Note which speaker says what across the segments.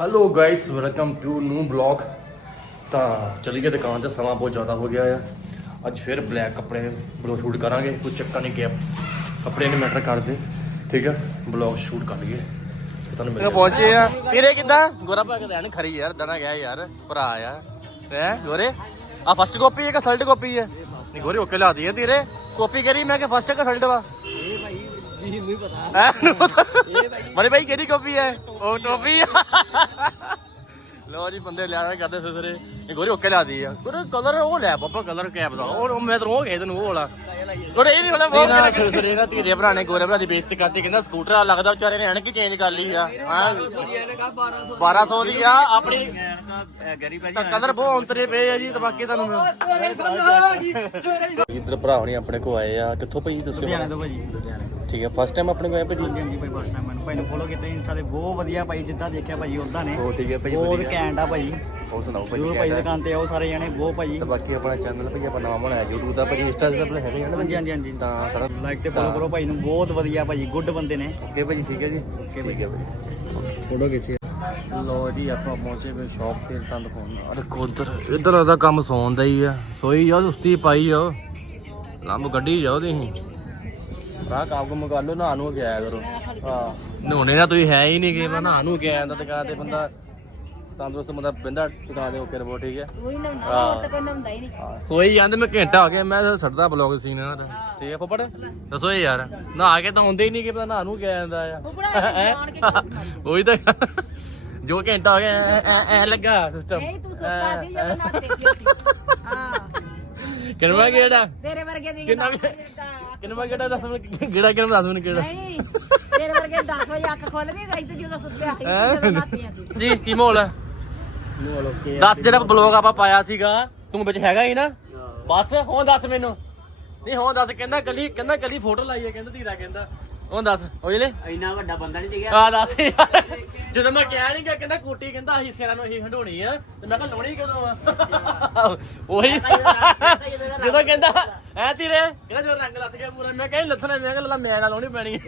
Speaker 1: Hello guys welcome to new blog ਤਾਂ ਚਲੀ ਗਏ ਦੁਕਾਨ ਤੇ, ਸਮਾਂ ਬਹੁਤ ਜ਼ਿਆਦਾ ਹੋ ਗਿਆ ਆ। ਅੱਜ ਫਿਰ ਬਲੈਕ ਕੱਪੜੇ ਬਲੌਗ ਸ਼ੂਟ ਕਰਾਂਗੇ, ਕੋਈ ਚੱਕਰ ਨਹੀਂ ਗਿਆ ਕੱਪੜੇ ਨੇ ਮੈਟਰ ਕਰਦੇ। ਠੀਕ ਆ? ਬਲੌਗ ਸ਼ੂਟ ਕਰ ਲਈਏ। ਤੁਹਾਨੂੰ ਮਿਲ
Speaker 2: ਪਹੁੰਚੇ ਆ। ਤੇਰੇ ਕਿਦਾਂ? ਗੋਰਾ ਪਾ ਕੇ ਖਰੀ ਯਾਰ, ਦਣਾ ਗਿਆ ਯਾਰ, ਭਰਾ ਆ। ਹੈ, ਗੋਰੇ? ਆ ਫਸਟ ਕਾਪੀ ਹੈ ਕਿ ਥਰਡ ਕਾਪੀ ਹੈ? ਨਹੀਂ ਗੋਰੇ, ਓਕੇ ਲਾ ਦਈਏ ਤੇਰੇ। ਕਾਪੀ ਕਰੀ, ਮੈਂ ਕਿ ਫਸਟ ਕਿ ਥਰਡ ਵਾ?
Speaker 3: ਇਹ ਭਾਈ ਪਤਾ?
Speaker 2: ਬੜੇ ਕਿਹੜੀ ਕਾਪੀ ਹੈ? ਉਹ ਟੋਪੀ ਆ। ਲੋ ਜੀ ਬੰਦੇ ਲਿਆਣਾ ਕਰਦੇ ਸਸਰੇ। ਇਹ ਗੋਰੇ ਓਕੇ ਲਾ ਦੀ ਆ। ਗੋਰੇ ਕਲਰ ਉਹ ਲੈ ਪਾਪਾ ਕਲਰ ਕੈਪ ਦਾ। ਉਹ ਉਹ ਮੈਂ ਤਾਂ ਉਹ ਕਹਿੰਦਾ ਨੂੰ ਉਹ ਵਾਲਾ। ਗੋਰੇ ਇਹ ਨਹੀਂ ਵਾਲਾ ਬਹੁਤ ਸਸਰੇ ਨਾ ਤੇਰੇ ਭਰਾ ਨੇ ਗੋਰੇ ਭਰਾ ਦੀ ਬੇਇੱਜ਼ਤੀ ਕਰਤੀ ਕਹਿੰਦਾ ਸਕੂਟਰ ਆ ਲੱਗਦਾ ਵਿਚਾਰੇ ਨੇ ਐਨਕ ਚੇਂਜ ਕਰ ਲਈ ਆ। ਹਾਂ 1200 ਦੀ ਆ ਆਪਣੀ ਤਾਂ ਕਲਰ ਬਹੁਤ ਅੰਤਰੇ ਪਏ ਆ ਜੀ ਤੇ ਬਾਕੀ ਤੁਹਾਨੂੰ ਇਧਰ ਭਰਾ ਹੁਣੀ ਆਪਣੇ ਕੋ ਆਏ ਆ। ਕਿੱਥੋਂ ਭਾਈ ਦੱਸਿਓ
Speaker 3: ਲੁਧਿਆਣੇ ਤੋਂ ਭਾਜੀ ਲੁਧਿਆਣੇ
Speaker 2: ਠੀਕ ਹੈ ਫਸਟ ਟਾਈਮ ਆਪਣੇ ਕੋ ਆਏ ਭਾਜੀ?
Speaker 3: ਹਾਂਜੀ ਭਾਈ ਫਸਟ ਟਾਈਮ ਮੈਨੂੰ। ਭਾਈ ਨੂੰ ਫੋਲੋ ਕੀਤਾ ਇੰਸਟਾ ਤੇ ਬਹੁਤ ਵਧੀਆ ਭਾਈ ਜਿੱਦਾਂ ਦੇਖਿਆ ਭਾਈ ਉਦਾਂ ਨੇ।
Speaker 2: ਉਹ ਠੀਕ ਹੈ ਭਾਈ
Speaker 3: ਬਹੁਤ
Speaker 2: ਵਧੀਆ।
Speaker 3: ਘੈਂਟ ਆ ਭਾਈ।
Speaker 2: ਹੋਰ ਸੁਣਾਓ ਭਾਈ
Speaker 3: ਜਰੂਰ
Speaker 2: ਕੀ
Speaker 3: ਭਾਈ
Speaker 2: ਹਾਲ ਹੈ?
Speaker 3: ਦੁਕਾਨ ਤੇ ਆਓ ਸਾਰੇ ਜਣੇ ਬਹੁਤ ਭਾਈ।
Speaker 2: ਤੇ ਬਾਕੀ ਆਪਣਾ ਚੈਨਲ ਭਾਈ ਆਪਾਂ ਨਾਮ ਬਣਾਇਆ YouTube ਦਾ ਭਾਈ ਇੰਸਟਾ ਤੇ ਆਪਣੇ ਹੈਗੇ ਆ ਨਾ
Speaker 3: ਹਾਂਜੀ ਹਾਂਜੀ ਹਾਂਜੀ।
Speaker 2: ਤਾਂ ਸਾਡਾ
Speaker 3: ਲਾਈਕ ਤੇ ਫੋਲੋ ਕਰੋ ਭਾਈ ਨੂੰ ਬਹੁਤ ਵਧੀਆ ਭਾਈ ਗੁੱਡ ਬੰਦੇ ਨੇ।
Speaker 2: ਓਕੇ ਭਾਈ ਠੀਕ ਹੈ ਜੀ। ਠੀਕ ਹੈ ਭਾਈ।
Speaker 3: ਫੋਟੋ ਖਿੱਚੀ।
Speaker 1: ਲੋ ਜੀ ਆਪਾਂ ਪਹੁੰਚੇ ਕੋਈ ਸ਼ਾਪ ਤੇ ਤਾਂ ਦਿਖਾਉਣ ਅਰੇ ਕੋਦਰ ਇਧਰ ਦਾ ਕੰਮ ਸੌਣ ਦਾ ਹੀ ਆ। ਸੋਈ ਜਾ ਸੁਸਤੀ ਪਾਈ ਜਾਓ। ਲੰਬ ਗੱਡੀ ਜਾਓ ਤੁਸੀਂ। ਰਾਹ ਕੰਮ ਕੁਮ ਕਰ ਲੋ ਨਹਾ ਨੂੰ ਗਿਆ ਕਰੋ। ਹਾਂ। ਨਹਾਉਣੇ ਦਾ ਤੁਸੀਂ ਹੈ ਹੀ ਨਹੀਂ ਕਿ ਨਹਾ ਨੂੰ ਗਿਆ ਜਾਂਦਾ ਦੁਕਾਨ ਤੇ ਬੰਦਾ। ਤੰਦਰੁਸਤ ਬੰਦਾ ਬੰਦਾ ਦੁਕਾਨ ਦੇ ਓਕੇ ਰਬੋ ਠੀਕ ਹੈ।
Speaker 4: ਕੋਈ ਨੰਦਾ
Speaker 1: ਹਾਂ।
Speaker 4: ਹੋਰ ਤਾਂ ਕੋਈ ਨੰਦਾ ਹੀ ਨਹੀਂ।
Speaker 1: ਸੋਈ ਜਾਂਦੇ ਮੈਂ ਘੰਟਾ ਹੋ ਗਿਆ ਮੈਂ ਛੱਡਦਾ ਬਲੌਗ ਸੀਨ ਇਹਨਾਂ ਦਾ। ਠੀਕ ਹੈ ਫੁੱਫੜ? ਦੱਸੋ ਯਾਰ ਨਹਾ ਕੇ ਤਾਂ ਆਉਂਦੇ ਹੀ ਨਹੀਂ ਕਿ ਪਤਾ ਨਹਾ ਨੂੰ ਗਿਆ ਜਾਂਦਾ ਆ। ਉਹੀ ਤਾਂ ਜੋ ਘੰਟਾ ਹੋ ਗਿਆ ਐ- ਐ ਐ ਲੱਗਾ ਸਿਸਟਮ
Speaker 4: ਨਹੀਂ ਤੂੰ ਸੁੱਤਾ ਸੀ ਜਦੋਂ ਨਾਤੇ ਸੀ। ਹਾਂ।
Speaker 1: ਕਿੰਨਾ ਕਿਹੜਾ
Speaker 4: ਤੇਰੇ ਵਰਗੇ ਦੀ
Speaker 1: ਕਿੰਨਾ ਕਿੰਨਾ ਕਿਹੜਾ ਦੱਸ ਮੈਨੂੰ? ਕਿਹੜਾ ਕਿਹੜਾ ਦੱਸ ਮੈਨੂੰ ਕਿਹੜਾ
Speaker 4: ਨਹੀਂ ਤੇਰੇ ਵਰਗੇ 10 ਵਜੇ ਅੱਖ ਖੋਲਦੀ ਸੀ ਤੇ ਜਦੋਂ ਸੁੱਤਿਆ ਸੀ ਜਦੋਂ ਨਾਤੀਆਂ ਸੀ।
Speaker 1: ਜੀ ਕੀ ਮਾਹੌਲ ਹੈ ਦੱਸ ਜਿਹੜਾ ਬਲੌਗ ਆਪਾਂ ਪਾਇਆ ਸੀਗਾ ਤੂੰ ਵਿੱਚ ਹੈਗਾ ਹੀ ਨਾ? ਬਸ ਹੁਣ ਦੱਸ ਮੈਨੂੰ। ਨਹੀਂ ਹੁਣ ਦੱਸ ਕਹਿੰਦਾ ਕੱਲੀ ਕਹਿੰਦਾ ਕੱਲੀ ਫੋਟੋ ਲਾਈ ਹੈ ਕਹਿੰਦਾ ਧੀਰਾ ਕਹਿੰਦਾ। ਹੁਣ ਦੱਸ ਓਏ
Speaker 3: ਇੰਨਾ ਵੱਡਾ ਬੰਦਾ ਨਹੀਂ ਦਿਖਿਆ
Speaker 1: ਆ ਦੱਸ ਯਾਰ। ਜਦੋਂ ਮੈਂ ਕਿਹਾ ਨਹੀਂ ਕਿ ਕਹਿੰਦਾ ਕੋਟੀ ਕਹਿੰਦਾ ਅਸੀਂ ਸਿਰਾਂ ਨੂੰ ਅਸੀਂ ਹੰਡੋਣੀ ਆ ਤੇ ਮੈਂ ਕਿਹਾ ਲਾਉਣੀ ਕਦੋਂ ਆ? ਉਹੀ ਜਦੋਂ ਕਹਿੰਦਾ ਐ ਤੀਰੇ? ਕਹਿੰਦਾ ਜਦੋਂ ਰੰਗ ਲੱਤ ਗਿਆ ਪੂਰਾ ਮੈਂ ਕਿਹਾ ਲੱਥਣਾ ਮੈਂ ਕਿਹਾ ਮੈਂ ਨਾ ਲਾਉਣੀ ਪੈਣੀ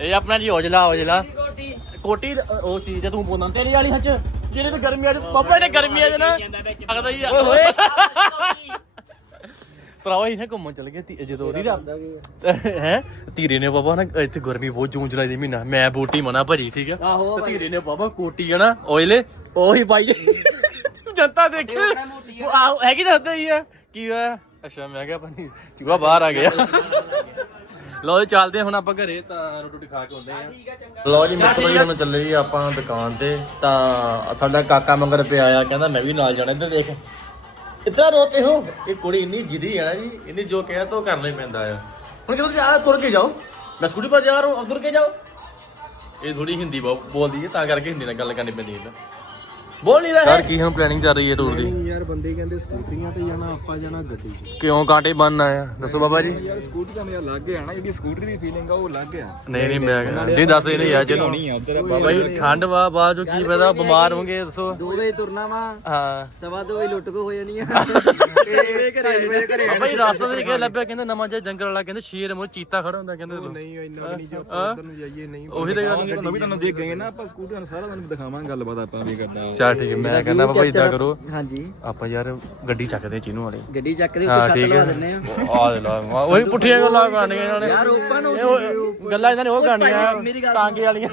Speaker 1: ਇਹ ਆਪਣਾ ਜੀ ਔਜਲਾ ਔਜਲਾ। ਕੋਟੀ? ਉਹ ਚੀਜ਼ ਤੇ ਤੂੰ ਬੋਲਦਾ ਤੇਰੀ ਵਾਲੀ ਸੱਚ। ਜਿਹੜੇ ਤੇ ਗਰਮੀਆਂ ਚ ਪਾਪਾ ਨੇ ਗਰਮੀਆਂ ਚ ਨਾ। ਲੱਗਦਾ ਹੀ ਆ। ਓਏ ਹੋਏ। ਭਰਾਵਾ ਇਹ ਨਾ ਘੁੰਮਣ ਚਲ ਗਏ ਤੀ- ਜਦੋਂ ਉਹਦੀ ਰਾਤ ਹੈ? ਧੀਰੇ ਨੇ ਬਾਬਾ ਨਾ ਇੱਥੇ ਗਰਮੀ ਬਹੁਤ ਜੂਨ ਜੁਲਾਈ ਦੀ ਮਹੀਨਾ। ਮੈਂ ਬੂਟੀ ਮਨਾ ਭਜੀ ਠੀਕ ਆ?
Speaker 3: ਆਹੋ
Speaker 1: ਤੇ ਧੀਰੇ ਨੇ ਬਾਬਾ ਕੋਟੀ ਆ ਨਾ ਓਇਲੇ ਉਹੀ ਪਾਈ ਜਨਤਾ ਦੇਖੇ। ਆਹੋ ਹੈਗੀ ਦੱਸਦਾ ਹੀ ਆ। ਕੀ ਹੋਇਆ? ਅੱਛਾ ਮੈਂ ਕਿਹਾ ਪਾਣੀ ਚੂਹਾ ਬਾਹਰ ਆ ਗਿਆ। ਲਓ ਜੀ ਚੱਲਦੇ ਹਾਂ ਹੁਣ ਆਪਾਂ ਘਰੇ ਤਾਂ ਰੋਟੀ ਰੋਟੀ ਖਾ ਕੇ ਆਉਂਦੇ ਆ। ਲਓ ਜੀ ਮਿੱਤਰੋ ਜੀ ਹੁਣ ਚੱਲੇ ਜੀ ਆਪਾਂ ਦੁਕਾਨ ਤੇ। ਤਾਂ ਸਾਡਾ ਕਾਕਾ ਮੰਗਰ ਪਿਆ ਆ ਕਹਿੰਦਾ ਮੈਂ ਵੀ ਨਾਲ ਜਾਣਾ ਇੱਧਰ ਦੇਖ। ਇਤਨਾ ਰੋਤੇ ਹੋ। ਇਹ ਕੁੜੀ ਇੰਨੀ ਜਿੱਦੀ ਹੈ ਨਾ ਜੀ ਇਹਨੇ ਜੋ ਕਿਹਾ ਤਾਂ ਕਰਨਾ ਹੀ ਪੈਂਦਾ ਆ। ਹੁਣ ਕਿਉਂ ਜਾ, ਤੁਰ ਕੇ ਜਾਓ। ਮੈਂ ਸਕੂਟੀ ਪਰ ਜਾ ਰਹਾ ਹੂੰ ਤੁਰ ਕੇ ਜਾਓ। ਇਹ ਥੋੜੀ ਹਿੰਦੀ ਬਹੁ- ਬੋਲਦੀ ਹੈ ਤਾਂ ਕਰਕੇ ਹਿੰਦੀ ਨਾਲ ਗੱਲ ਕਰਨੀ ਪੈਂਦੀ ਹੈ ਬੋਲ ਨਹੀਂ ਰਿਹਾ ਸਰ ਕੀ ਹੁਣ ਪਲੈਨਿੰਗ ਚੱਲ ਰਹੀ ਹੈ ਟੂਰ ਦੀ?
Speaker 5: ਯਾਰ ਬੰਦੇ ਕਹਿੰਦੇ ਸਕੂਟਰੀਆਂ ਤੇ ਜਾਣਾ ਆਪਾਂ ਜਾਣਾ ਗੱਡੀ 'ਚ।
Speaker 1: ਕਿਉਂ ਕਾਂਟੇ ਬੰਨ ਆਇਆ ਦੱਸੋ ਬਾਬਾ ਜੀ।
Speaker 5: ਯਾਰ ਸਕੂਟਰੀ ਦਾ ਮੇਰਾ ਲੱਗ ਗਿਆ ਨਾ ਜਿਹੜੀ ਸਕੂਟਰੀ ਦੀ ਫੀਲਿੰਗ ਆ ਉਹ ਲੱਗ ਗਿਆ
Speaker 1: ਨਹੀਂ ਨਹੀਂ ਮੈਂ ਕਹਿੰਦਾ ਜੀ ਦੱਸ ਇਹ ਨਹੀਂ ਆ ਚਲੋ
Speaker 5: ਨਹੀਂ ਉਧਰ?
Speaker 1: ਬਾਬਾ ਜੀ ਠੰਡ ਵਾ ਬਾਅਦ ਚੋਂ ਕੀ ਪਤਾ ਬਿਮਾਰ ਹੋਣਗੇ ਦੱਸੋ।
Speaker 3: ਦੋ ਵਜੇ ਤੁਰਨਾ ਵਾ।
Speaker 1: ਹਾਂ।
Speaker 3: ਸਵਾ ਦੋ ਵਜੇ ਲੁੱਟ ਕੋ ਹੋ ਜਾਣੀ ਆ।
Speaker 1: ਬਾਬਾ ਜੀ ਰਸਤੇ ਦੇ ਕੇ ਲੱਭਿਆ? ਕਹਿੰਦੇ ਨਵਾਂ ਜਿਹਾ ਜੰਗਲ ਵਾਲਾ ਕਹਿੰਦੇ ਸ਼ੇਰ ਮੋ ਚੀਤਾ ਖੜਾ ਹੁੰਦਾ ਕਹਿੰਦੇ ਉਦੋਂ।
Speaker 5: ਨਹੀਂ ਇੰਨਾ ਵੀ ਨਹੀਂ ਜੋ ਉਧਰ ਨੂੰ ਜਾਈਏ ਨਹੀਂ।
Speaker 1: ਉਹੀ ਤਾਂ ਗੱਲ
Speaker 5: ਗੱਡੀ ਵੀ ਤੁਹਾਨੂੰ ਦੇਖ ਗਏ ਨਾ। ਆਪਾਂ ਸਕੂਟਰੀ ਨੂੰ ਸਾਰਾ ਤੁਹਾਨੂੰ ਦਿਖਾਵਾਂਗੇ ਗੱਲਬਾਤ ਆਪਾਂ ਵੀ ਕਰਦਾ
Speaker 1: ਚੱਲ ਠੀਕ ਹੈ ਮੈਂ ਕਹਿੰਦਾ ਬਾਬਾ ਇਦਾਂ ਕਰੋ।
Speaker 3: ਹਾਂਜੀ।
Speaker 1: ਆਪਾਂ ਯਾਰ ਗੱਡੀ ਚੱਕਦੇ ਚੀਨੂ ਵਾਲੇ।
Speaker 3: ਗੱਡੀ ਚੱਕ ਦੇ
Speaker 1: ਹਾਂ
Speaker 3: ਉੱਤੇ ਛੱਤ ਲਵਾ
Speaker 1: ਹੈ।
Speaker 3: ਦਿੰਨੇ ਆ।
Speaker 1: ਆ ਦੇ ਲਾ ਉਹੀ ਪੁੱਠੀਆਂ ਗੱਲਾਂ ਕਰਨੀਆਂ ਇਹਨਾਂ ਨੇ।
Speaker 3: ਯਾਰ ਹੋ
Speaker 1: ਉਹ ਗੱਲਾਂ ਇਹਨਾਂ ਨੇ ਉਹ ਕਰਨੀਆਂ ਟਾਂਗੇ ਵਾਲੀਆਂ।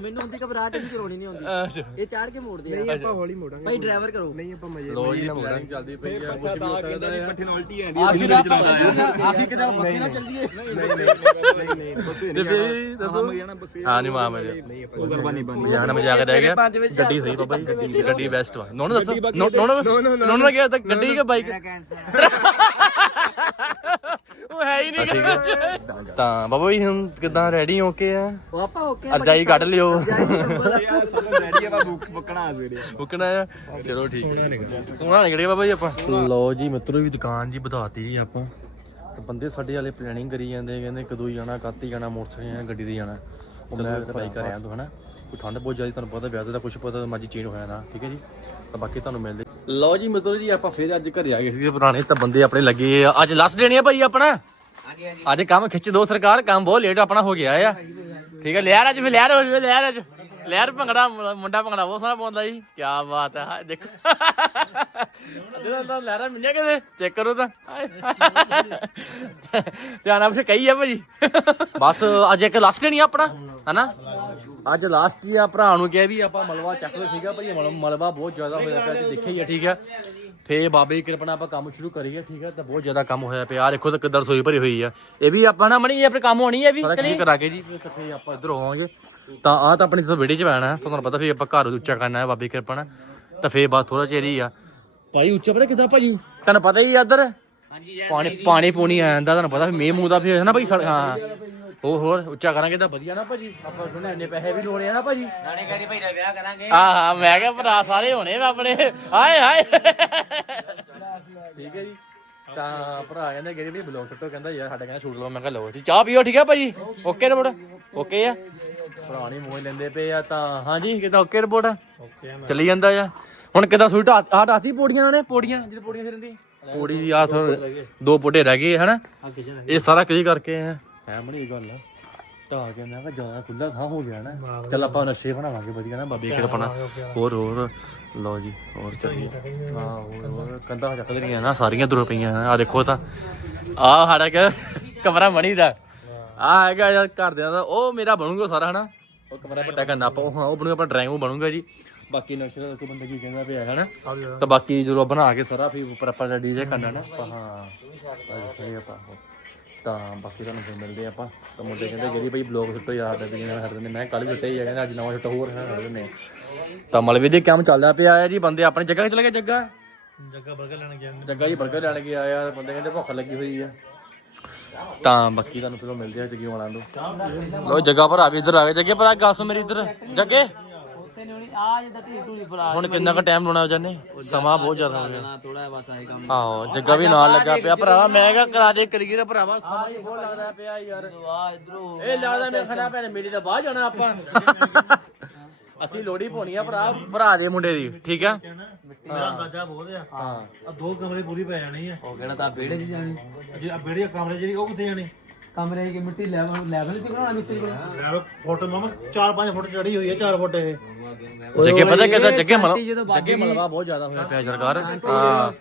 Speaker 3: ਮੈਨੂੰ ਹੁੰਦੀ ਘਬਰਾਹਟ ਨਹੀਂ ਚਲਾਉਣੀ ਨਹੀਂ ਆਉਂਦੀ। ਇਹ ਚਾੜ ਕੇ ਮੋੜਦੇ ਆ।
Speaker 5: ਨਹੀਂ ਆਪਾਂ ਹੌਲੀ ਮੋੜਾਂਗੇ
Speaker 3: ਭਾਈ ਡਰਾਈਵਰ ਕਰੋ
Speaker 5: ਨਹੀਂ ਆਪਾਂ ਮਜ਼ੇ
Speaker 1: ਲੋ ਜੀ ਪਲਾਨਿੰਗ ਚੱਲਦੀ ਪਈ ਆ ਕੁਝ ਵੀ ਹੋ ਸਕਦਾ ਹੈ
Speaker 5: ਪੱਠੇ ਨਾਲ ਉਲਟੀ ਆਂਦੀ
Speaker 3: ਆਖੀ ਨਾ ਆਖੀ ਕਿਦਾਂ ਫਸੀ ਨਾ ਚੱਲੀਏ।
Speaker 5: ਨਹੀਂ ਨਹੀਂ ਬਸੇ
Speaker 1: ਤੇ ਵੀ ਦੱਸੋ
Speaker 5: ਜਾਣਾ। ਬਸੇ
Speaker 1: ਹਾਂ ਨਹੀਂ ਮਾਂ ਮੇਰੇ
Speaker 5: ਨਹੀਂ ਆਪਾਂ ਕੁਰਬਾਨੀ ਬਣੀ
Speaker 1: ਜਾਨ ਮਜ਼ਾਕ ਰਹਿ ਗਿਆ। ਗੱਡੀ ਸਹੀ ਬਾਬਾ ਜੀ। ਗੱਡੀ ਗੱਡੀ ਬੈਸਟ ਵਾ। ਨੋਨ ਦੱਸੋ। ਨੋਨ ਨੋਨ ਨੇ ਕਿਹਾ ਤਾਂ ਗੱਡੀ ਕਿ ਬਾਈਕ ਉਹ ਹੈ ਹੀ ਨਹੀਂ ਤਾਂ ਬਾਬਾ ਜੀ ਹੁਣ ਕਿਦਾਂ ਰੈਡੀ ਹੋ ਕੇ ਆ?
Speaker 3: ਉਹ ਆਪਾਂ ਓਕੇ
Speaker 1: ਅਰਜਾਈ ਕੱਢ ਲਿਓ।
Speaker 5: ਯਾਰ ਸਾਨੂੰ ਰੈਡੀ ਆਪਾਂ ਬੁੱਕ ਬੁੱਕਣਾ ਸਵੇਰੇ।
Speaker 1: ਮੁੱਕਣਾ ਆ? ਚਲੋ ਠੀਕ ਸੋਹਣਾ ਨਿਕਲਿਆ ਸੋਹਣਾ ਬਾਬਾ ਜੀ ਆਪਾਂ। ਲਓ ਜੀ ਮਿੱਤਰੋ ਵੀ ਦੁਕਾਨ ਜੀ ਵਧਾਤੀ ਜੀ ਆਪਾਂ। ਤੇ ਬੰਦੇ ਸਾਡੇ ਵਾਲੇ ਪਲੈਨਿੰਗ ਕਰੀ ਜਾਂਦੇ ਕਹਿੰਦੇ ਕਦੋਂ ਜਾਣਾ ਕੱਤੀ ਜਾਣਾ ਮੋਟਰਸਾਈਕਲ ਜਾਣਾ ਗੱਡੀ ਤੇ ਜਾਣਾ। ਉਹ ਮੈਂ ਤਾਂ ਬਾਈਕ ਕਰਿਆ ਤੂੰ ਹਨਾ? ਕੋਈ ਠੰਡ ਬਹੁਤ ਜ਼ਿਆਦਾ ਤੁਹਾਨੂੰ ਪਤਾ ਵਿਆਹ ਦਾ ਕੁਝ ਪਤਾ ਮਾਜੀ ਚੇਂਜ ਹੋਇਆ ਨਾ ਠੀਕ ਹੈ ਜੀ? ਤਾਂ ਬਾਕੀ ਤੁਹਾਨੂੰ ਮਿਲਦੇ ਲਓ ਜੀ ਮਿੱਤਰੋ ਜੀ ਆਪਾਂ ਫਿਰ ਅੱਜ ਘਰੇ ਆ ਗਏ ਸੀਗੇ ਪੁਰਾਣੇ ਤਾਂ ਬੰਦੇ ਆਪਣੇ ਲੱਗੇ ਆ। ਅੱਜ ਲਾਸਟ ਦੇਣੀ ਆ ਭਾਈ ਆਪਣਾ? ਅੱਜ ਕੰਮ ਖਿੱਚ ਦੋ ਸਰਕਾਰ ਕੰਮ ਬਹੁਤ ਲੇਟ ਆਪਣਾ ਹੋ ਗਿਆ ਆ। ਠੀਕ ਹੈ ਲਿਆਰ ਅੱਜ ਫਿਰ ਲਿਆਰ ਹੋ ਜਵੇ ਲਿਆਰ ਅੱਜ। ਲਿਆਰ ਭੰਗੜਾ ਮੁੰਡਾ ਭੰਗੜਾ ਬਹੁਤ ਸੋਹਣਾ ਪਾਉਂਦਾ ਜੀ। ਕੀ ਬਾਤ ਹੈ ਦੇਖੋ। ਅੱਧੇ ਤਾਂ ਲਿਆਰਾ ਮਿਲਿਆ ਕਿਤੇ ਚੈੱਕ ਕਰੋ ਤਾਂ। ਧਿਆਨ ਆਪਸੇ ਕਹੀ ਆ ਭਾਜੀ ਬਸ ਅੱਜ ਇੱਕ ਲਾਸਟ ਨਹੀਂ ਆਪਣਾ ਹਨਾ? ਅੱਜ ਲਾਸਟ ਹੀ ਆ ਭਰਾ ਨੂੰ ਕਿਹਾ ਵੀ ਆਪਾਂ ਮਲਵਾ ਚੱਕ ਲਓ ਠੀਕ ਆ ਮਲ- ਮਲਵਾ ਬਹੁਤ ਜ਼ਿਆਦਾ ਹੋਇਆ ਪਿਆ ਅੱਜ ਦੇਖਿਆ ਹੀ ਆ ਠੀਕ ਆ? ਫੇ ਬਾਬੇ ਦੀ ਕਿਰਪਾ ਨਾਲ ਆਪਾਂ ਕੰਮ ਸ਼ੁਰੂ ਕਰੀਏ ਠੀਕ ਆ? ਤਾਂ ਬਹੁਤ ਜ਼ਿਆਦਾ ਕੰਮ ਹੋਇਆ ਪਿਆ। ਆ ਦੇਖੋ ਤਾਂ ਕਿੱਦਾਂ ਰਸੋਈ ਭਰੀ ਹੋਈ ਆ। ਇਹ ਵੀ ਆਪਾਂ ਨਾ ਮਣੀ ਇਹ ਆਪਣੇ ਕੰਮ ਹੋਣੀ ਹੈ ਵੀ ਕਲੀ ਕਰਾ ਕੇ ਜੀ ਇਕੱਠੇ ਆਪਾਂ ਇੱਧਰ ਹੋਵਾਂਗੇ ਤਾਂ ਆ ਤਾਂ ਆਪਣੀ ਤਾਂ ਵਿੜੇ ਚ ਪੈਣਾ ਤੁਹਾਨੂੰ ਪਤਾ ਫੇ ਆਪਾਂ ਘਰ ਉੱਚਾ ਕਰਨਾ ਹੈ ਬਾਬੇ ਦੀ ਕਿਰਪਾ ਨਾਲ। ਤਾਂ ਫੇ ਬਾਅਦ ਥੋੜਾ ਚਿਰ ਹੀ ਆ। ਭਾਈ ਉੱਚਾ ਪਤਾ ਕਿੱਦਾਂ ਭਾਜੀ? ਤੁਹਾਨੂੰ ਪਤਾ ਹੀ ਆ ਇੱਧਰ? ਪਾਣੀ ਪਾਣੀ ਪੂਣੀ ਆ ਜਾਂਦਾ ਤੁਹਾਨੂੰ ਪਤਾ ਮੀਂਹ ਮੂੰਹ ਦਾ ਫੇਰ ਹੈ ਨਾ ਭਾਈ ਸੜ- ਹਾਂ। ਹੋਰ ਹੋਰ ਉੱਚਾ ਕਰਾਂਗੇ ਤਾਂ ਵਧੀਆ ਨਾ ਭਾਜੀ। ਆਪਾਂ ਦੋਨੇ ਇੰਨੇ ਪੈਸੇ ਵੀ ਲੋੜੇ ਆ ਨਾ ਭਾਜੀ।
Speaker 4: ਨਾਲੇ ਕਹਿੰਦੀ ਭਾਈ ਦਾ ਵਿਆਹ ਕਰਾਂਗੇ।
Speaker 1: ਹਾਂ ਹਾਂ ਮੈਂ ਕਿਹਾ ਭਰਾ ਸਾਰੇ ਹੋਣੇ ਵਾ ਆਪਣੇ। ਹਾਏ ਹਾਏ। ਠੀਕ ਹੈ ਜੀ। ਤਾਂ ਭਰਾ ਕਹਿੰਦਾ ਗਰੀ ਵੀ ਬਲੌਗ ਟੱਟੋ ਕਹਿੰਦਾ ਯਾਰ ਸਾਡਾ ਕਹਿੰਦਾ ਸ਼ੂਟ ਲਓ। ਮੈਂ ਕਿਹਾ ਲਓ ਜੀ ਚਾਹ ਪੀਓ ਠੀਕ ਹੈ ਭਾਜੀ? Okay report? ਓਕੇ ਆ। ਭਰਾ ਨਹੀਂ ਮੋਹ ਲੈਂਦੇ ਪਏ ਆ ਤਾਂ ਹਾਂਜੀ ਕਿਦਾਂ ਓਕੇ ਰਿਪੋਰਟ? ਓਕੇ ਚੱਲੀ ਜਾਂਦਾ ਆ। ਹੁਣ ਕਿਦਾਂ ਸੂਟ ਆ ਡਾਤੀ ਪੌੜੀਆਂ ਨੇ ਪੌੜੀਆਂ ਜਿਹੜੇ ਪੌੜੀਆਂ ਫਿਰਨ ਦੀ? ਪੌੜੀ ਵੀ ਆ ਦੋ ਪੋਟੇ ਰਹਿ ਗਏ ਹਨਾ? ਇਹ ਸਾਰਾ ਕਲੀ ਕਰਕੇ ਆ। ਹੈ ਬੜੀ ਗੱਲ ਆ। ਢਾ ਕੇ ਮੈਂ ਕਿਹਾ ਜ਼ਿਆਦਾ ਖੁੱਲਾ ਥਾਂ ਹੋ ਗਿਆ ਨਾ। ਚੱਲ ਆਪਾਂ ਨਸ਼ੇ ਬਣਾਵਾਂਗੇ ਵਧੀਆ ਨਾ। ਬਾਬੇ ਕਿਰਪਾ ਨਾਲ ਹੋਰ ਹੋਰ। ਲਓ ਜੀ ਹੋਰ ਚੱਲੀਏ। ਹਾਂ ਹੋਰ ਹੋਰ। ਕੰਧਾਂ। ਚੱਕ ਲਈਆਂ ਨਾ ਸਾਰੀਆਂ ਤੁਰ ਪਈਆਂ ਆ ਦੇਖੋ ਤਾਂ। ਆ ਸਾਡਾ ਕਮਰਾ ਬਣੀ ਦਾ। ਆ ਹੈਗਾ ਯਾਰ ਘਰਦਿਆਂ ਦਾ। ਉਹ ਮੇਰਾ ਬਣੂਗਾ ਸਾਰਾ ਹਨਾ? ਉਹ ਕਮਰਾ ਵੱਡਾ ਕਰਨਾ ਆਪਾਂ। ਉਹ ਹਾਂ ਉਹ ਬਣੂਗਾ ਆਪਾਂ ਡਰਾਇੰਗ ਰੂਮ ਬਣੂਗਾ ਜੀ। ਬਾਕੀ ਨਕਸ਼ੇ ਦਾ ਕੋਈ ਬੰਦਾ ਕੀ ਕਹਿੰਦਾ ਪਿਆ ਹੈ ਨਾ ਤਾਂ ਬਾਕੀ ਜਦੋਂ ਬਣਾ ਕੇ ਸਾਰਾ ਫਿਰ ਉੱਪਰ ਆਪਾਂ ਡੀਜੇ ਕਰਨਾ ਨਾ ਹਾਂ। ਇਹ ਆਪਾਂ ਤਾਂ ਬਾਕੀ ਤੁਹਾਨੂੰ ਫਿਰ ਮਿਲਦੇ ਆਪਾਂ। ਤਾਂ ਮੁੰਡੇ ਕਹਿੰਦੇ ਜਿਹੜੀ ਭਾਈ ਬਲੌਗ ਸੁੱਟੋ ਯਾਰ ਤੇ ਵੀ ਹਟ ਦਿੰਦੇ ਮੈਂ ਕੱਲ ਵੀ ਸੁੱਟੇ ਹੀ ਆ ਕਹਿੰਦਾ ਅੱਜ ਨਵਾਂ ਸੁੱਟ ਹੋਰ ਹਟ ਦਿੰਦੇ ਤਾਂ ਮਲਵੇ ਦੇ ਕੰਮ ਚੱਲਦਾ ਪਿਆ ਹੈ ਜੀ ਬੰਦੇ ਆਪਣੀ ਜਗ੍ਹਾ ਚਲੇ ਗਏ ਜੱਗਾ?
Speaker 3: ਜੱਗਾ ਬਰਗਰ ਲੈਣ ਗਿਆ
Speaker 1: ਜੱਗਾ ਜੀ 버ਗਰ ਲੈਣ ਕੇ ਆਇਆ ਬੰਦੇ ਕਹਿੰਦੇ ਭੁੱਖ ਲੱਗੀ ਹੋਈ ਆ। ਤਾਂ ਬਾਕੀ ਤੁਹਾਨੂੰ ਫਿਰ ਮਿਲਦੇ ਆ ਜੱਗੀ ਵਾਲਾਂ ਤੋਂ। ਲੋ ਜੱਗਾ ਭਰਾ ਵੀ ਇੱਧਰ ਆ ਗਏ। ਜੱਗੇ ਭਰਾ ਗਾਸ ਮੇਰੀ ਇੱਧਰ। ਜੱਗੇ?
Speaker 4: ਨਹੀਂ ਹੋਣੀ ਆ ਜਿੱਦਾਂ
Speaker 1: ਕਿੰਨਾ ਕੁ ਟਾਈਮ ਲਾਉਣਾ ਜਾਨੇ ਸਮਾਂ ਬਹੁਤ ਜ਼ਿਆਦਾ ਹੋ ਗਿਆ।
Speaker 4: ਥੋੜਾ ਬਸ ਆਹੀ ਕੰਮ।
Speaker 1: ਆਹੋ ਜੱਗਾ ਵੀ ਨਾਲ ਲੱਗਾ ਪਿਆ। ਭਰਾ ਮੈਂ ਕਿਹਾ ਕਰਾ ਦੇ ਕਰੀਏ ਭਰਾਵਾ। ਸਮਾਂ ਹੀ ਬਹੁਤ ਲੱਗਦਾ ਪਿਆ ਯਾਰ।
Speaker 4: ਆ ਇਧਰੋਂ
Speaker 1: ਇਹ ਲੱਗਦਾ ਮੈਂ ਖੜਾ ਭੈਣ ਮੇਰੀ ਤਾਂ ਬਾਹਰ ਜਾਣਾ ਆਪਾਂ। ਅਸੀਂ ਲੋੜੀ ਪਾਉਣੀ ਆ ਭਰਾ। ਭਰਾ ਦੇ ਮੁੰਡੇ ਦੀ ਠੀਕ ਆ?
Speaker 3: ਮੇਰਾ ਅੰਦਾਜ਼ਾ ਬਹੁਤ ਆ।
Speaker 1: ਹਾਂ।
Speaker 3: ਆ ਦੋ ਕਮਰੇ ਪੂਰੀ ਪੈ ਜਾਣੀ ਆ।
Speaker 4: ਉਹ ਕਿਹੜਾ ਤਾਂ ਵਿਹੜੇ 'ਚ ਜਾਣੀ?
Speaker 3: ਜੇ ਆ ਬੇੜੀ ਕਮਰੇ ਜਿਹੜੀ ਉਹ ਕਿੱਥੇ ਜਾਣੀ?
Speaker 4: ਕਮਰੇ ਦੀ ਮਿੱਟੀ ਲੈਵਲ ਲੈਵਲ ਤੇ ਬਣਾਉਣਾ ਮਿਸਤਰੀ ਕੋਲ?
Speaker 3: ਯਾਰ ਫੁੱਟ ਮਾਮਾ 4-5 ਫੁੱਟ ਚੜੀ ਹੋਈ ਆ 4 ਫੁੱਟ ਇਹ।
Speaker 1: ਜੱਗੇ ਪਤਾ ਕਿਦਾਂ ਜੱਗੇ ਮਲ
Speaker 4: ਜਦੋਂ
Speaker 1: ਜੱਗੇ ਮਲਵਾ ਬਹੁਤ ਜ਼ਿਆਦਾ ਹੋਇਆ ਪਿਆ ਸਰਕਾਰ। ਹਾਂ।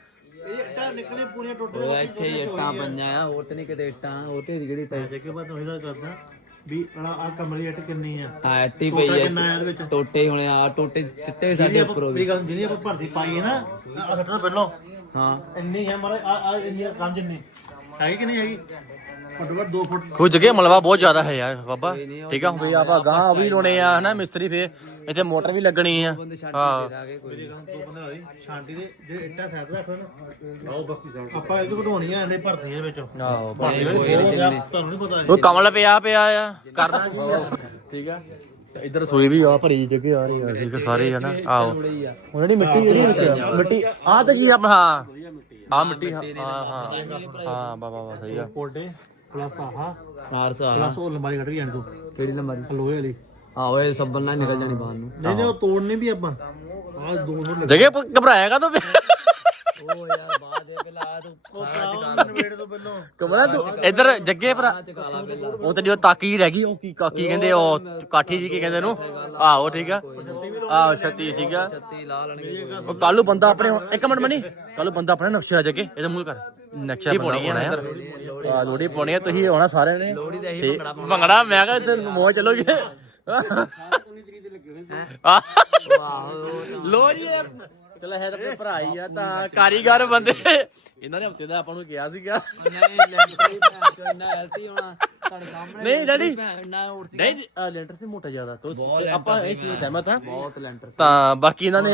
Speaker 3: ਇਹ ਇੱਟਾਂ ਨਿਕਲੇ ਪੂਰੀਆਂ ਟੁੱਟ
Speaker 4: ਉਹ ਇੱਥੇ ਹੀ ਇੱਟਾਂ ਪਈਆਂ ਆ ਹੋਰ ਤੇ ਨਹੀਂ ਕਿਤੇ ਇੱਟਾਂ ਉਹ ਢੇਰੀ ਜਿਹੜੀ ਤੇ
Speaker 3: ਜੇ ਕੇ ਬਾਅਦ ਉਹੀ ਗੱਲ ਕਰਦਾ ਵੀ ਆ ਆ ਕਮਰੇ ਦੀ ਇੱਟ ਕਿੰਨੀ ਆ?
Speaker 4: ਆ ਇੱਟੀ ਪਈ
Speaker 3: ਕਿੰਨਾ ਆ
Speaker 4: ਹੈ
Speaker 3: ਇਹਦੇ ਵਿੱਚ?
Speaker 4: ਟੋਟੇ ਹੋਣੇ ਆ ਟੋਟੇ ਚਿੱਟੇ ਸਾਡੇ
Speaker 3: ਜਿਹੜੀ
Speaker 4: ਉੱਪਰ
Speaker 3: ਆਪਾਂ
Speaker 4: ਹੋ ਗਏ
Speaker 3: ਮੇਰੀ ਗੱਲ ਜਿਹਦੀ ਆਪਾਂ ਭਰਤੀ ਪਾਈ ਹੈ ਨਾ ਆ ਸੱਟਣਾ ਪਹਿਲਾਂ।
Speaker 4: ਹਾਂ।
Speaker 3: ਇੰਨੀ ਹੈ ਮਾਰੇ ਆ ਆ ਇੰਨੀ ਆ ਕੰਜ ਇੰਨੀ। ਹੈਗੀ ਕਿ ਨਹੀਂ ਹੈਗੀ? ਘੱਟੋ ਘੱਟ 2 ਫੁੱਟ।
Speaker 1: ਕੋਈ ਜੱਗੇ ਮਲਵਾ ਬਹੁਤ ਜ਼ਿਆਦਾ ਹੈ ਯਾਰ ਬਾਬਾ। ਠੀਕ ਆ ਵੀ ਆਪਾਂ ਗਾਂ ਵੀ ਲਾਉਣੇ ਆ ਹਨਾ ਮਿਸਤਰੀ ਫੇਰ। ਇੱਥੇ ਮੋਟਰ ਵੀ ਲੱਗਣੀ ਆ। ਹਾਂ।
Speaker 3: ਮੇਰੇ ਕੋਲ ਦੋ ਬੰਦੇ ਦੀ ਸ਼ਾਂਤੀ ਦੇ ਜਿਹੜੇ ਇੱਟਾਂ ਸਾਈਡ ਰੱਖੋ ਨਾ ਆਓ ਬਾਕੀ ਸਾਈਡ ਆਪਾਂ ਇਹ ਘਟਾਉਣੀਆਂ ਇਹਦੇ ਭਰਤੀਆਂ ਵਿੱਚ।
Speaker 1: ਆਹੋ
Speaker 3: ਤੁਹਾਨੂੰ ਨਹੀਂ ਪਤਾ
Speaker 1: ਉਹ ਕਮਲ ਪਿਆ ਪਿਆ ਆ। ਕਰਨਾ ਕੀ ਆ? ਠੀਕ ਆ। ਤੇ ਇੱਧਰ ਸੋਈ ਵੀ ਆ ਭਰੀ ਜੱਗੇ ਆ ਰਹੀ ਆ। ਠੀਕ ਆ ਸਾਰੇ ਹਨਾ ਆਓ। ਹੁਣ ਜਿਹੜੀ ਮਿੱਟੀ ਜਿਹੜੀ ਵਿੱਚ ਮਿੱਟੀ ਆ ਤਾਂ ਕੀ ਆ ਹਾਂ। ਆ ਮਿੱਟੀ ਹਾਂ ਹਾਂ ਹਾਂ। ਹਾਂ ਬਾਬਾ ਬਾ ਸਹੀ ਆ।
Speaker 3: ਕੋਡੇ ਪਲੱਸ ਆਹ
Speaker 4: ਆ
Speaker 3: ਪਲੱਸ ਉਹ ਲੰਬਾਈ ਕੱਢ ਗਈ ਤੋਂ।
Speaker 4: ਕਿਹੜੀ ਲੰਬਾਰੀ
Speaker 3: ਲੋਹੇ ਵਾਲੀ।
Speaker 4: ਆ ਓਏ ਸੱਬਲ ਨਾਲ ਨਿਕਲ ਜਾਣੀ ਬਾਹਰ ਨੂੰ।
Speaker 3: ਨਹੀਂ ਨਹੀਂ ਉਹ ਤੋੜਨੇ ਵੀ ਆਪਾਂ। ਆਹ ਦੋ ਹੋਰ
Speaker 1: ਜੱਗੇ ਪ- ਘਬਰਾਇਆ ਕਾ ਤੂੰ
Speaker 4: ਯਾਰ ਬਾਹਰ ਪਹਿਲਾਂ ਤੂੰ।
Speaker 3: ਨਵੇੜੇ ਤੋਂ ਪਹਿਲਾਂ।
Speaker 1: ਕਮਲਾ ਤੂੰ ਇੱਧਰ ਜੱਗੇ ਭਰਾ।
Speaker 4: ਚਕਾਲਾ ਪਹਿਲਾਂ।
Speaker 1: ਉਹ ਤੇ ਜੋ ਤਾਕੀ ਰਹਿ ਗਈ ਉਹ ਕੀ ਕਾਕੀ ਕਹਿੰਦੇ ਉਹ ਕਾਠੀ ਜੀ ਕੀ ਕਹਿੰਦੇ ਉਹਨੂੰ ਆਹੋ ਠੀਕ ਆ। ਆਹੋ ਛੱਤੀ ਠੀਕ ਆ।
Speaker 4: ਛੱਤੀ ਲਾ ਲੈਣਗੇ
Speaker 1: ਉਹ ਕੱਲੂ ਬੰਦਾ ਆਪਣੇ ਇੱਕ ਮਿੰਟ ਮਨੀ। ਕੱਲੂ ਬੰਦਾ ਆਪਣੇ ਨਕਸ਼ੇ ਆ ਜੱਗੇ ਇਹਦੇ ਮੂੰਹ ਕਰ। ਨਕਸ਼ਾ ਪਾਉਣੀ ਹੈ ਨਾ ਆ। ਲੋੜੀ ਪਾਉਣੀ ਹੈ ਤੁਸੀਂ ਆਉਣਾ ਸਾਰਿਆਂ ਨੇ।
Speaker 4: ਲੋੜੀ ਤੇ ਇਹੀ ਭੰਗੜਾ
Speaker 1: ਭੰਗੜਾ ਮੈਂ ਕਿਹਾ ਤੇ ਮੋਹ ਚਲੋਗੇ ਲੋੜੀ ਹੈ? ਚਲ ਹੈ ਤਾਂ ਭਰਾ ਹੀ ਆ ਤਾਂ ਕਾਰੀਗਰ ਬੰਦੇ। ਇਹਨਾਂ ਨੇ ਹਫ਼ਤੇ ਦਾ ਆਪਾਂ ਨੂੰ ਕਿਹਾ ਸੀਗਾ।
Speaker 4: ਨਹੀਂ ਲੈਂਟਰ ਹੀ ਭੈਣ ਚੋ ਇੰਨਾ ਹੈਲਥੀ ਹੋਣਾ। ਤੁਹਾਡੇ ਸਾਹਮਣੇ
Speaker 1: ਨਹੀਂ ਡੈਡੀ।
Speaker 4: ਨਾ ਸੀ
Speaker 1: ਨਹੀਂ ਅ, ਲੈਂਟਰ ਸੀ ਮੋਟਾ ਜ਼ਿਆਦਾ ਤੋਂ ਆਪਾਂ ਇਸ ਸਹਿਮਤ ਹਾਂ
Speaker 4: ਬਹੁਤ ਲੈਂਟਰ
Speaker 1: ਤਾਂ ਬਾਕੀ ਇਹਨਾਂ ਨੇ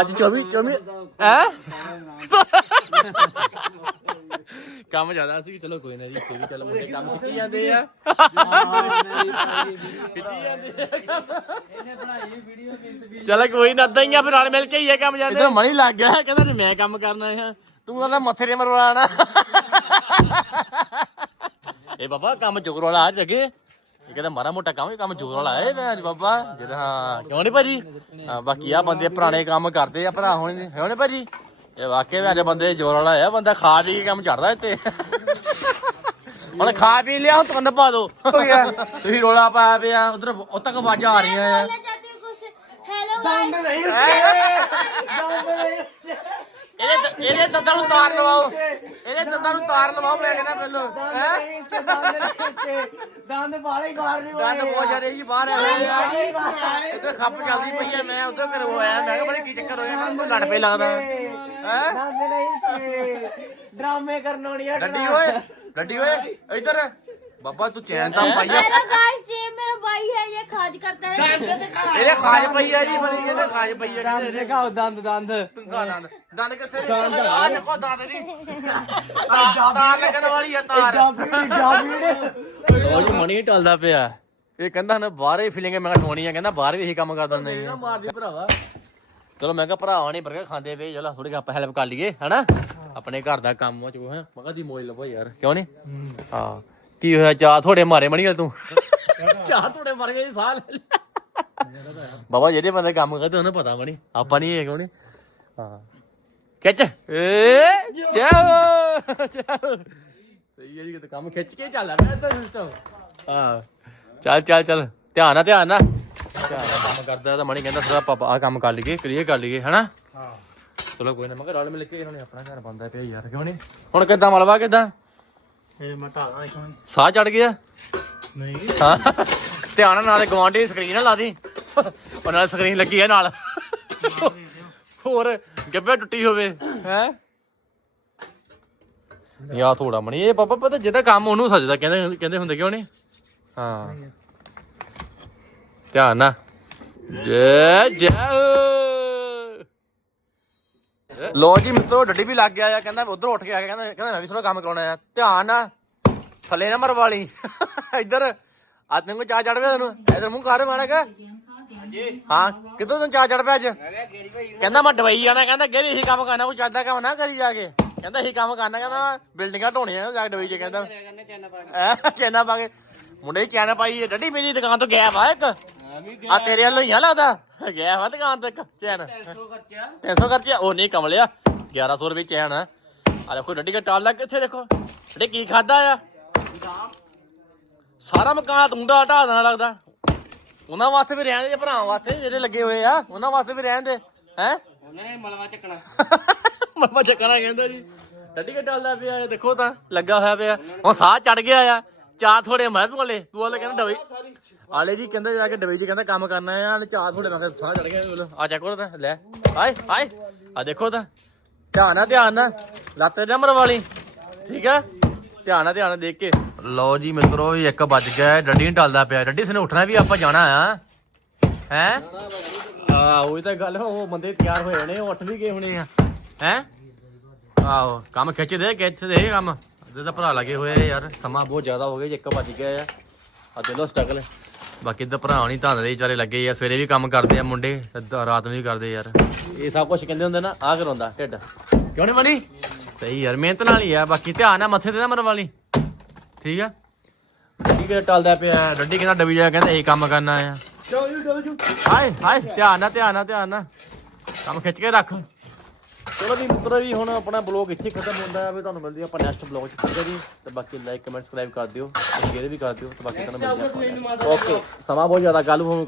Speaker 1: ਅੱਜ 24 24 ਹੈ? ਕੰਮ ਜ਼ਿਆਦਾ ਸੀ ਚਲੋ ਕੋਈ ਨਾ ਜੀ ਕੋਈ ਵੀ ਚੱਲ ਮੁੰਡੇ ਕੰਮ ਕੀਤੀ ਜਾਂਦੇ ਆ।
Speaker 4: ਇਹਨੇ ਬਣਾਈ ਵੀਡੀਓ
Speaker 1: ਚਲ ਕੋਈ ਨਾ ਹੀ ਆ ਫਿਰ ਨਾਲ ਮਿਲ ਕੇ ਹੀ ਆ ਕੰਮ ਜਾਂਦੇ ਇਧਰ ਮਣੀ ਲੱਗ ਗਿਆ ਕਹਿੰਦਾ ਜੀ ਮੈਂ ਕੰਮ ਕਰਨਾ ਹੈ ਤੂੰ ਉਹਦਾ ਮੱਥੇ ਤੇ ਮਰਵਾਣਾ ਇਹ ਬਾਬਾ ਕੰਮ ਜੋਰ ਵਾਲਾ ਆ ਜਗੇ। ਇਹ ਕਹਿੰਦਾ ਮਾਰਾ ਮੋਟਾ ਕੰਮ ਇਹ ਕੰਮ ਜੋਰ ਵਾਲਾ ਹੈ ਮੈਂ ਬਾਬਾ। ਜਿਹੜਾ ਹਾਂ ਕਿਉਂ ਨਹੀਂ ਭਾਜੀ? ਹਾਂ ਬਾਕੀ ਆ ਬੰਦੇ ਪੁਰਾਣੇ ਕੰਮ ਕਰਦੇ ਆ ਭਰਾ ਹੁਣ ਹੋਣੇ ਭਾਜੀ? ਇਹ ਵਾਕਿਆ ਵੀ ਅੱਜ ਬੰਦੇ ਜੋਰ ਵਾਲਾ ਆ ਬੰਦਾ ਖਾ ਪੀ ਕੇ ਕੰਮ ਚੜਦਾ ਇੱਥੇ। ਹੁਣ ਖਾ ਪੀ ਲਿਆ ਹੁਣ ਤੁੰਨ ਪਾ ਦੋ। ਤੁਸੀਂ ਰੋਲਾ ਪਾਇਆ ਪਿਆ ਉਧਰ ਉਹ ਤੱਕ ਆਵਾਜ਼ਾਂ ਆ ਰਹੀਆਂ ਆ।
Speaker 6: ਚਾਹਤੇ ਕੁਛ। ਹੈਲੋ
Speaker 7: ਦੰਦ ਨਹੀਂ ਦੰਦ ਨਹੀਂ
Speaker 1: ਇਹਦੇ ਦ- ਇਹਦੇ ਦੰਦਾਂ ਨੂੰ ਤਾਰ ਲਵਾਓ। ਇਹਦੇ ਦੰਦਾਂ ਨੂੰ ਤਾਰ ਲਵਾਓ ਮੈਂ ਕਹਿੰਦਾ ਪਹਿਲੋਂ। ਹੈ?
Speaker 7: ਨਹੀਂ ਉੱਚੇ, ਦੰਦ ਨਹੀਂ ਉੱਚੇ। ਦੰਦ ਬਾਲੇ ਬਾਹਰ ਨਹੀਂ
Speaker 1: ਦੰਦ ਬਹੁਤ ਜ਼ਿਆਦਾ ਜੀ ਬਾਹਰ ਆ ਰਹੇ ਆ। ਇੱਧਰ ਖੱਪ ਚੱਲਦੀ ਪਈ ਆ ਮੈਂ ਉਧਰ ਘਰੋਂ ਆਇਆ। ਮੈਂ ਕਿਹਾ ਬੜੇ ਕੀ ਚੱਕਰ ਹੋਇਆ ਮੈਨੂੰ ਲੜ ਪਈ ਲੱਗਦਾ। ਹੈ
Speaker 7: ਦੰਦ ਨਹੀਂ ਉੱਚੇ। ਡਰਾਮੇ ਕਰਨ ਵਾਲੀ ਆ
Speaker 1: ਡੱਡੀ ਓਏ ਡੱਡੀ ਓਏ ਇੱਧਰ। ਬਾਬਾ ਤੂੰ ਚੈਨ ਤਾਂ ਪਾਈ ਆ
Speaker 6: हेलो गाइस ये मेरा भाई है ये खाज करता है
Speaker 1: ਇਹਦੇ ਖਾਜ ਪਈ ਆ ਜੀ ਬਲੀ ਇਹਦੇ ਖਾਜ ਪਈ ਆ
Speaker 7: ਦੰਦ ਦਿਖਾਓ ਦੰਦ ਦੰਦ
Speaker 1: ਤੂੰ ਕਾ ਦੰਦ ਦੰਦ ਕਿੱਥੇ ਦੰਦ ਆ ਦੇਖੋ ਦੰਦ ਦੀ ਤਾਰ ਲੱਗਣ ਵਾਲੀ ਆ ਤਾਰ
Speaker 7: ਡਾਬੀੜੀ ਡਾਬੀੜੀ
Speaker 1: ਉਹ ਜੀ ਮਣੀ ਟਲਦਾ ਪਿਆ ਇਹ ਕਹਿੰਦਾ ਨਾ ਬਾਹਰੇ ਫੀਲਿੰਗ ਮੈਂ ਠੋਣੀ ਆ ਕਹਿੰਦਾ ਬਾਹਰ ਵੀ ਇਹੀ ਕੰਮ ਕਰਦਾ ਨਹੀਂ
Speaker 7: ਮਾਰਦੀ ਭਰਾਵਾ
Speaker 1: ਚਲੋ ਮੈਂ ਕਿਹਾ ਭਰਾਵਾਂ ਨੇ ਬਰਗਰ ਖਾਂਦੇ ਪਏ ਚਲੋ ਥੋੜੀ ਆਪਾਂ ਹੈਲਪ ਕਰ ਲਈਏ ਹਨਾ ਆਪਣੇ ਘਰ ਦਾ ਕੰਮ ਆ ਚੋ ਹੈ ਮੈਂ ਕਿਹਾ ਦੀ ਮੋਜ ਲਵੋ ਯਾਰ ਕਿਉਂ ਨਹੀਂ ਹਾਂ ਕੀ ਹੋਇਆ? ਚਾਹ ਥੋੜੇ ਮਾਰੇ ਮਣੀ ਤੂੰ। ਚਾਹ ਥੋੜੇ ਮਰ ਗਏ ਸਾਹ ਲੈ ਲਿਆ। ਬਾਬਾ ਜਿਹੜੇ ਬੰਦੇ ਕੰਮ ਕਰਦੇ ਉਹਨੂੰ ਪਤਾ ਮਣੀ। ਆਪਾਂ ਨਹੀਂ ਇਹ ਕਿਉਂ ਨਹੀਂ ਹਾਂ। ਖਿੱਚ। ਏ ਚਾਹ ਚਾਹ ਸਹੀ ਹੈ ਜੀ ਕਿਤੇ ਕੰਮ ਖਿੱਚ ਕੇ ਚੱਲਦਾ ਤਾਂ ਸਿਸਟਮ। ਹਾਂ। ਚੱਲ ਚੱਲ ਚੱਲ। ਧਿਆਨ ਨਾਲ ਧਿਆਨ ਨਾਲ। ਧਿਆਨ ਨਾਲ ਕੰਮ ਕਰਦਾ ਤਾਂ ਮਣੀ ਕਹਿੰਦਾ ਥੋੜਾ ਪਾਪਾ ਆ ਕੰਮ ਕਰ ਲਈਏ ਕਲੀਅਰ ਕਰ ਲਈਏ ਹਨਾ? ਹਾਂ। ਚਲੋ ਕੋਈ ਨਾ ਮੈਂ ਕਿਹਾ ਰਲ ਮਿਲ ਕੇ ਇਹਨਾਂ ਨੇ ਆਪਣਾ ਘਰ ਬੰਦਾ ਪਿਆ ਯਾਰ ਕਿਉਂ ਨਹੀਂ ਹੁਣ ਕਿੱਦਾਂ ਮਲਵਾ ਕਿੱਦਾਂ?
Speaker 3: ਇਹ ਇੱਕ
Speaker 1: ਸਾਹ ਚੜ ਗਿਆ?
Speaker 3: ਨਹੀਂ।
Speaker 1: ਹਾਂ। ਧਿਆਨ ਨਾਲ ਗਵਾਂਢੀ ਸਕਰੀਨ ਨਾ ਲਾ ਦੀ। ਉਹ ਨਾਲ ਸਕਰੀਨ ਲੱਗੀ ਹੈ ਨਾਲ। ਹੋਰ ਗੱਬੇ ਟੁੱਟੀ ਹੋਵੇ ਹੈ? ਯਾ ਥੋੜਾ ਮਣੀ। ਇਹ ਪਾਪਾ ਪਤਾ ਜਿਹਦਾ ਕੰਮ ਉਹਨੂੰ ਸੱਜਦਾ ਕਹਿੰਦੇ ਕਹਿੰਦੇ ਹੁੰਦੇ ਕਿਉਂ ਨਹੀਂ? ਹਾਂ। ਧਿਆਨ ਨਾਲ। ਜੈ ਜੈ ਲੋ ਜੀ ਮਿੱਤਰੋ, ਡੱਡੀ ਵੀ ਲੱਗ ਗਿਆ ਆ, ਕਹਿੰਦਾ ਉਧਰ ਉੱਠ ਕੇ ਆ ਗਿਆ, ਕਹਿੰਦਾ ਕਹਿੰਦਾ ਮੈਂ ਵੀ ਥੋੜਾ ਕੰਮ ਕਰਾਉਣਾ ਆ। ਧਿਆਨ ਨਾਲ ਥੱਲੇ ਨਾ ਮਰਵਾ ਇੱਧਰ, ਆ ਤੈਨੂੰ ਚਾਹ ਚੜ ਪਿਆ ਤੈਨੂੰ? ਇੱਧਰ ਮੂੰਹ ਕਰ ਮਾਣਾ ਕਾ ਹਾਂ ਕਿਦੋਂ ਤੈਨੂੰ ਚਾਹ ਚੜ ਪਿਆ ਅੱਜ? ਕਹਿੰਦਾ ਮੈਂ ਦਵਾਈ ਜਾਣਾ ਕਹਿੰਦਾ ਗੇਰੀ, ਇਹੀ ਕੰਮ ਕਰਨਾ, ਕੋਈ ਚੱਲਦਾ ਕੰਮ ਨਾ ਕਰੀ ਜਾ ਕੇ। ਕਹਿੰਦਾ ਇਹੀ ਕੰਮ ਕਰਨਾ, ਕਹਿੰਦਾ ਬਿਲਡਿੰਗਾਂ ਢੋਣੀਆਂ ਜਾ ਦਵਾਈ ਚ, ਕਹਿੰਦਾ। ਚੈਨਾ ਪਾ ਕੇ। ਮੁੰਡੇ ਚੈਨਾ ਪਾਈ ਡੱਡੀ ਮੇਰੀ ਦੁਕਾਨ ਤੋਂ ਗਿਆ ਵਾ ਇੱਕ। ਆ ਤੇਰੇ ਵੱਲੋਂ ਹੀ ਆ ਲੱਗਦਾ? ਗਿਆ ਵਾ ਦੁਕਾਨ ਤੋਂ ਚੈਨ। 300 ਖਰਚਾ 300 ਖਰਚਾ ਉਹ ਨਹੀਂ ਕਮਲਿਆ। 1100 ਰੁਪਏ ਚੈਨ ਆ। ਆ ਦੇਖੋ ਡੱਡੀ ਦਾ ਟਾਲ ਲੱਗ ਕਿੱਥੇ ਦੇਖੋ? ਡੱਡੀ ਕੀ ਖਾਦਾ ਆ? ਸਾਰਾ ਮਕਾਨ ਤੂੰ ਦਾ ਢਾ ਦੇਣਾ ਲੱਗਦਾ। ਉਹਨਾਂ ਵਾਸਤੇ ਵੀ ਰਹਿਣ ਦੇ ਭਰਾਵਾਂ ਵਾਸਤੇ ਜਿਹੜੇ ਲੱਗੇ ਹੋਏ ਆ। ਉਹਨਾਂ ਵਾਸਤੇ ਵੀ ਰਹਿਣ ਦੇ ਹੈ?
Speaker 7: ਉਹਨਾਂ ਮਲਵਾ ਚੱਕਣਾ।
Speaker 1: ਮਰਮਾ ਚੱਕਣਾ ਕਹਿੰਦਾ ਜੀ। ਡੱਡੀ ਕੇ ਡਲਦਾ ਪਿਆ ਇਹ? ਦੇਖੋ ਤਾਂ ਲੱਗਾ ਹੋਇਆ ਪਿਆ। ਹੁਣ ਸਾਹ ਚੜ ਗਿਆ ਆ। ਚਾਰ ਥੋੜੇ ਮੈਂ ਤੂੰ ਵਾਲੇ। ਤੂੰ ਵਾਲੇ ਕਹਿੰਦਾ ਡਬਈ ਆਲੇ ਜੀ ਕਹਿੰਦਾ ਜਾ ਕੇ ਡਬਈ ਜੀ ਕਹਿੰਦਾ ਕੰਮ ਕਰਨਾ ਆ ਹਲੇ ਚਾਰ ਥੋੜੇ ਮੈਂ ਕਿਹਾ ਸਾਹ ਚੜ ਗਿਆ ਆ ਚੱਕ ਉਹ ਤਾਂ, ਲੈ। ਆਏ ਆਏ। ਆ ਦੇਖੋ ਤਾਂ। ਧਿਆਨ ਨਾਲ ਧਿਆਨ ਨਾਲ ਲੱਤ ਨਾ ਮਰਵਾਲੀ ਠੀਕ ਆ? ਧਿਆਨ ਨਾਲ ਧਿਆਨ ਨਾਲ ਦੇਖ ਕੇ। ਲਓ ਜੀ ਮਿੱਤਰੋ ਇੱਕ ਵੱਜ ਗਿਆ ਡੱਡੀ ਨਹੀਂ ਟਲਦਾ ਪਿਆ। ਡੱਡੀ ਸਨੇ ਉੱਠਣਾ ਵੀ ਆਪਾਂ ਜਾਣਾ ਆ। ਹੈ? ਆ ਉਹੀ ਤਾਂ ਗੱਲ, ਉਹ ਬੰਦੇ ਤਿਆਰ ਹੋਏ ਹੋਣੇ, ਉਹ ਉੱਠ ਵੀ ਗਏ ਹੋਣੇ ਆ। ਹੈ? ਆਹੋ, ਕੰਮ ਖਿੱਚ ਦੇ ਖਿੱਚ ਦੇ ਕੰਮ। ਅੱਧੇ ਤਾਂ ਭਰਾ ਲੱਗੇ ਹੋਏ ਯਾਰ। ਸਮਾਂ ਬਹੁਤ ਜ਼ਿਆਦਾ ਹੋ ਗਿਆ ਜੀ, ਇੱਕ ਵੱਜ ਗਿਆ ਆ। ਆ ਦੇ ਲੋ ਸਟਰਗਲ ਬਾਕੀ ਤਾਂ ਭਰਾ ਨਹੀਂ ਧੰਨ ਦੇ ਵਿਚਾਰੇ ਲੱਗੇ ਆ ਸਵੇਰੇ ਵੀ ਕੰਮ ਕਰਦੇ ਆ ਮੁੰਡੇ ਰਾਤ ਨੂੰ ਵੀ ਕਰਦੇ ਯਾਰ। ਇਹ ਸਭ ਕੁਝ ਕਹਿੰਦੇ ਹੁੰਦੇ ਨਾ ਆ ਕਰਾਉਂਦਾ ਢਿੱਡ। ਕਿਉਂ ਨਹੀਂ ਮਨੀ? ਸਹੀ ਯਾਰ ਮਿਹਨਤ ਨਾਲ ਹੀ ਆ ਬਾਕੀ ਧਿਆਨ ਨਾਲ ਮੱਥੇ ਤੇ ਨਾ ਮਰਵਾਲੀ ਠੀਕ ਆ? ਡੱਡੀ ਕੇ ਟਲਦਾ ਪਿਆ? ਡੱਡੀ ਕਹਿੰਦਾ ਡਬੀ ਜਾ ਕਹਿੰਦਾ ਇਹ ਕੰਮ ਕਰਨਾ ਆ। ਹਾਏ ਹਾਏ ਧਿਆਨ ਨਾਲ ਧਿਆਨ ਨਾਲ ਧਿਆਨ ਨਾਲ ਕੰਮ ਖਿੱਚ ਕੇ ਰੱਖ। ਚਲੋ ਵੀ ਮਿੱਤਰੋ ਜੀ ਹੁਣ ਆਪਣਾ ਬਲੌਗ ਇੱਥੇ ਖਤਮ ਹੁੰਦਾ ਹੈ ਵੀ ਤੁਹਾਨੂੰ ਮਿਲਦੀ ਆਪਾਂ ਨੈਕਸਟ ਬਲੌਗ ਚ ਠੀਕ ਹੈ ਜੀ? ਤੇ ਬਾਕੀ ਲਾਈਕ ਕਮੈਂਟ ਸਬਸਕ੍ਰਾਈਬ ਕਰ ਦਿਓ ਸ਼ੇਅਰ ਵੀ ਕਰ ਦਿਓ ਤੇ ਬਾਕੀ ਤੁਹਾਨੂੰ ਮਿਲਦੇ ਆਪਾਂ ਓਕੇ ਸਮਾਂ ਬਹੁਤ ਜ਼ਿਆਦਾ ਕੱਲ ਹੁਣ